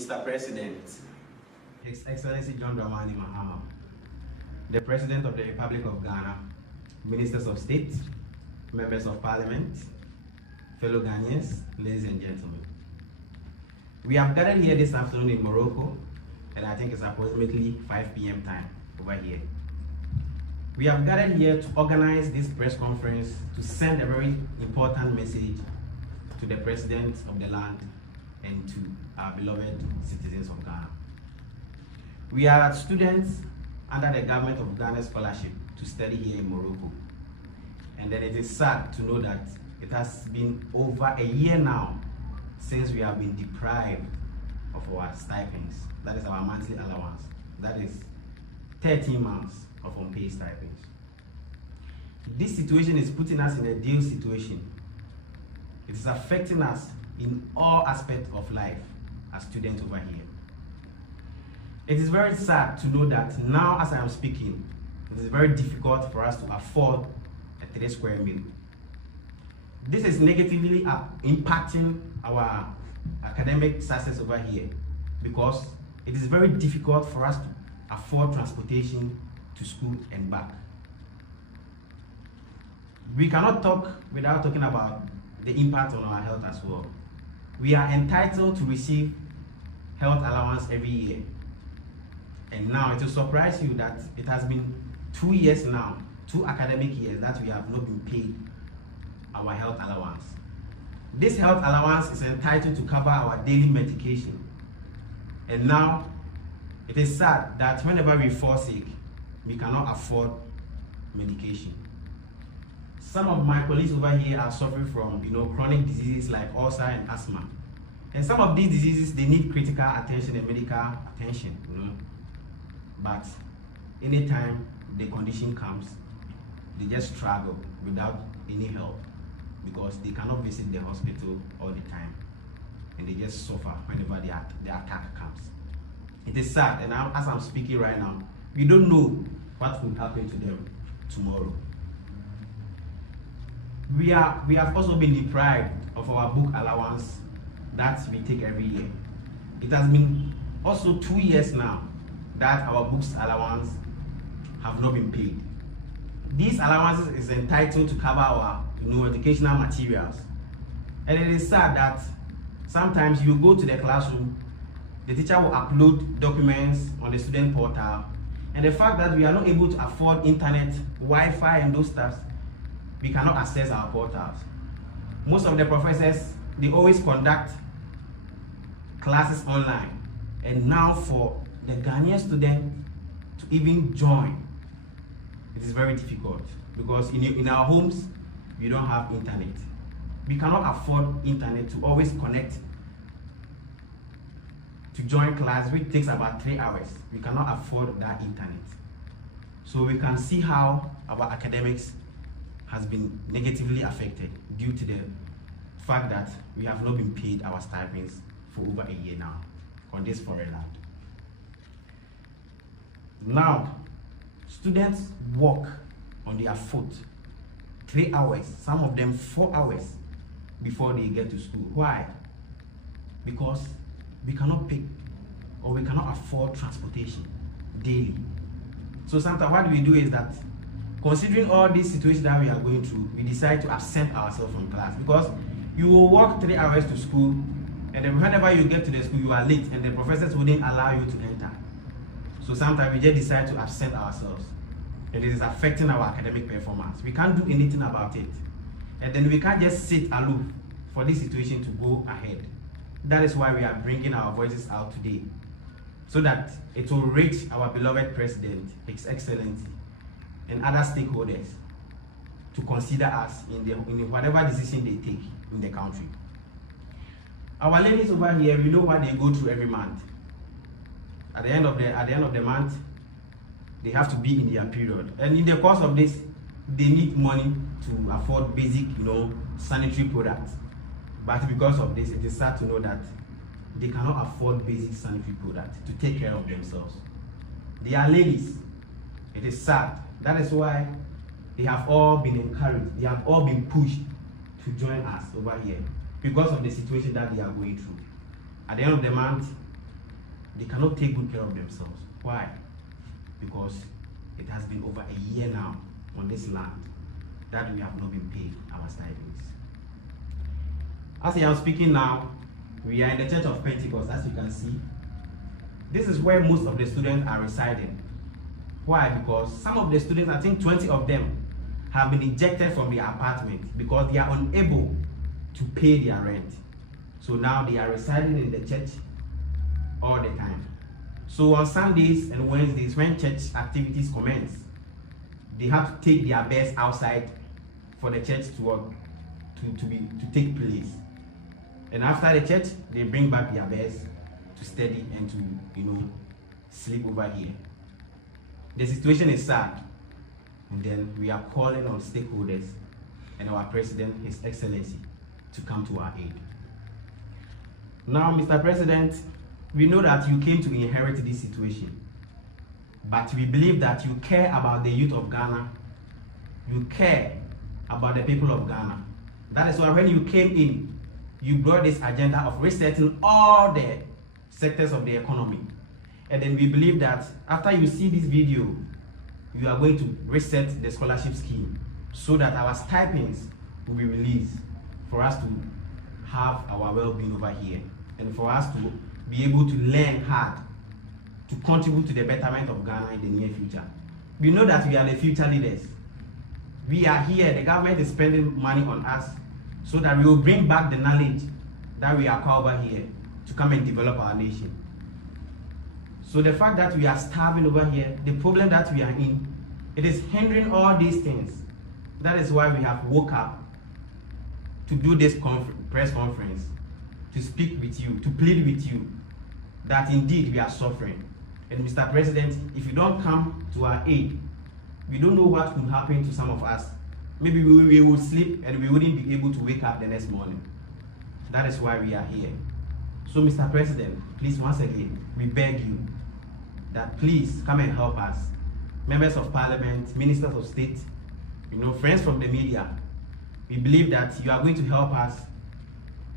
Mr. President, His Excellency John Dramani Mahama, the President of the Republic of Ghana, Ministers of State, Members of Parliament, fellow Ghanaians, ladies and gentlemen. We have gathered here this afternoon in Morocco, and I think it's approximately 5 p.m. time over here. We have gathered here to organize this press conference to send a very important message to the President of the land and to our beloved citizens of Ghana. We are students under the government of Ghana scholarship to study here in Morocco. And then it is sad to know that it has been over a year now since we have been deprived of our stipends. That is our monthly allowance. That is 13 months of unpaid stipends. This situation is putting us in a deal situation. It is affecting us in all aspects of life as students over here. It is very sad to know that now as I am speaking, it is very difficult for us to afford a 3 square meal. This is negatively impacting our academic success over here because it is very difficult for us to afford transportation to school and back. We cannot talk without talking about the impact on our health as well. We are entitled to receive health allowance every year. And now it will surprise you that it has been 2 years now, 2 academic years, that we have not been paid our health allowance. This health allowance is entitled to cover our daily medication. And now it is sad that whenever we fall sick, we cannot afford medication. Some of my colleagues over here are suffering from chronic diseases like ulcer and asthma. And some of these diseases, they need critical attention and medical attention. But anytime the condition comes, they just struggle without any help because they cannot visit the hospital all the time. And they just suffer whenever the attack comes. It is sad, and as I'm speaking right now, we don't know what will happen to them tomorrow. We have also been deprived of our book allowance that we take every year. It has been also 2 years now that our books allowance have not been paid. These allowances is entitled to cover our educational materials. And it is sad that sometimes you go to the classroom, the teacher will upload documents on the student portal, and the fact that we are not able to afford internet, Wi-Fi and those stuff, we cannot access our portals. Most of the professors, they always conduct classes online. And now for the Ghanaian student to even join, it is very difficult because in our homes, we don't have internet. We cannot afford internet to always connect to join class, which takes about 3 hours. We cannot afford that internet. So we can see how our academics has been negatively affected due to the fact that we have not been paid our stipends for over a year now on this foreign land. Now, students walk on their foot 3 hours, some of them 4 hours before they get to school. Why? Because we cannot pay or we cannot afford transportation daily. So sometimes what we do is that, considering all these situations that we are going through, we decide to absent ourselves from class because you will walk 3 hours to school, and then whenever you get to the school, you are late, and the professors wouldn't allow you to enter. So sometimes we just decide to absent ourselves, and it is affecting our academic performance. We can't do anything about it, and then we can't just sit aloof for this situation to go ahead. That is why we are bringing our voices out today, so that it will reach our beloved President, His Excellency, and other stakeholders to consider us in whatever decision they take in the country. Our ladies over here, we know what they go through every month. At the end of the month, they have to be in their period, and in the course of this, they need money to afford basic, sanitary products. But because of this, it is sad to know that they cannot afford basic sanitary products to take care of themselves. They are ladies. It is sad. That is why they have all been encouraged, they have all been pushed to join us over here because of the situation that they are going through. At the end of the month, they cannot take good care of themselves. Why? Because it has been over a year now on this land that we have not been paid our stipends. As I am speaking now, we are in the Church of Pentecost, as you can see. This is where most of the students are residing. Why? Because some of the students, I think 20 of them, have been ejected from their apartment because they are unable to pay their rent. So now they are residing in the church all the time. So on Sundays and Wednesdays, when church activities commence, they have to take their beds outside for the church to work, to take place. And after the church, they bring back their beds to study and to sleep over here. The situation is sad, and then we are calling on stakeholders and our president, His Excellency, to come to our aid. Now, Mr. President, we know that you came to inherit this situation, but we believe that you care about the youth of Ghana. You care about the people of Ghana. That is why when you came in, you brought this agenda of resetting all the sectors of the economy. And then we believe that after you see this video, you are going to reset the scholarship scheme so that our stipends will be released for us to have our well-being over here and for us to be able to learn hard to contribute to the betterment of Ghana in the near future. We know that we are the future leaders. We are here, the government is spending money on us so that we will bring back the knowledge that we acquire over here to come and develop our nation. So the fact that we are starving over here, the problem that we are in, it is hindering all these things. That is why we have woke up to do this press conference, to speak with you, to plead with you that indeed we are suffering. And Mr. President, if you don't come to our aid, we don't know what could happen to some of us. Maybe we will sleep and we wouldn't be able to wake up the next morning. That is why we are here. So Mr. President, please once again, we beg you that please come and help us. Members of Parliament, Ministers of State, friends from the media, we believe that you are going to help us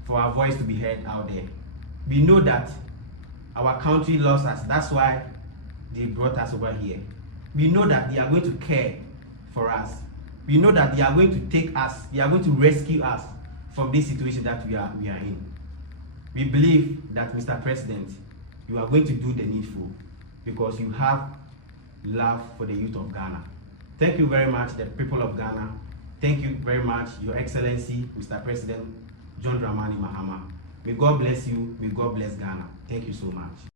for our voice to be heard out there. We know that our country loves us. That's why they brought us over here. We know that they are going to care for us. We know that they are going to take us, they are going to rescue us from this situation that we are in. We believe that, Mr. President, you are going to do the needful because you have love for the youth of Ghana. Thank you very much, the people of Ghana. Thank you very much, Your Excellency, Mr. President John Dramani Mahama. May God bless you. May God bless Ghana. Thank you so much.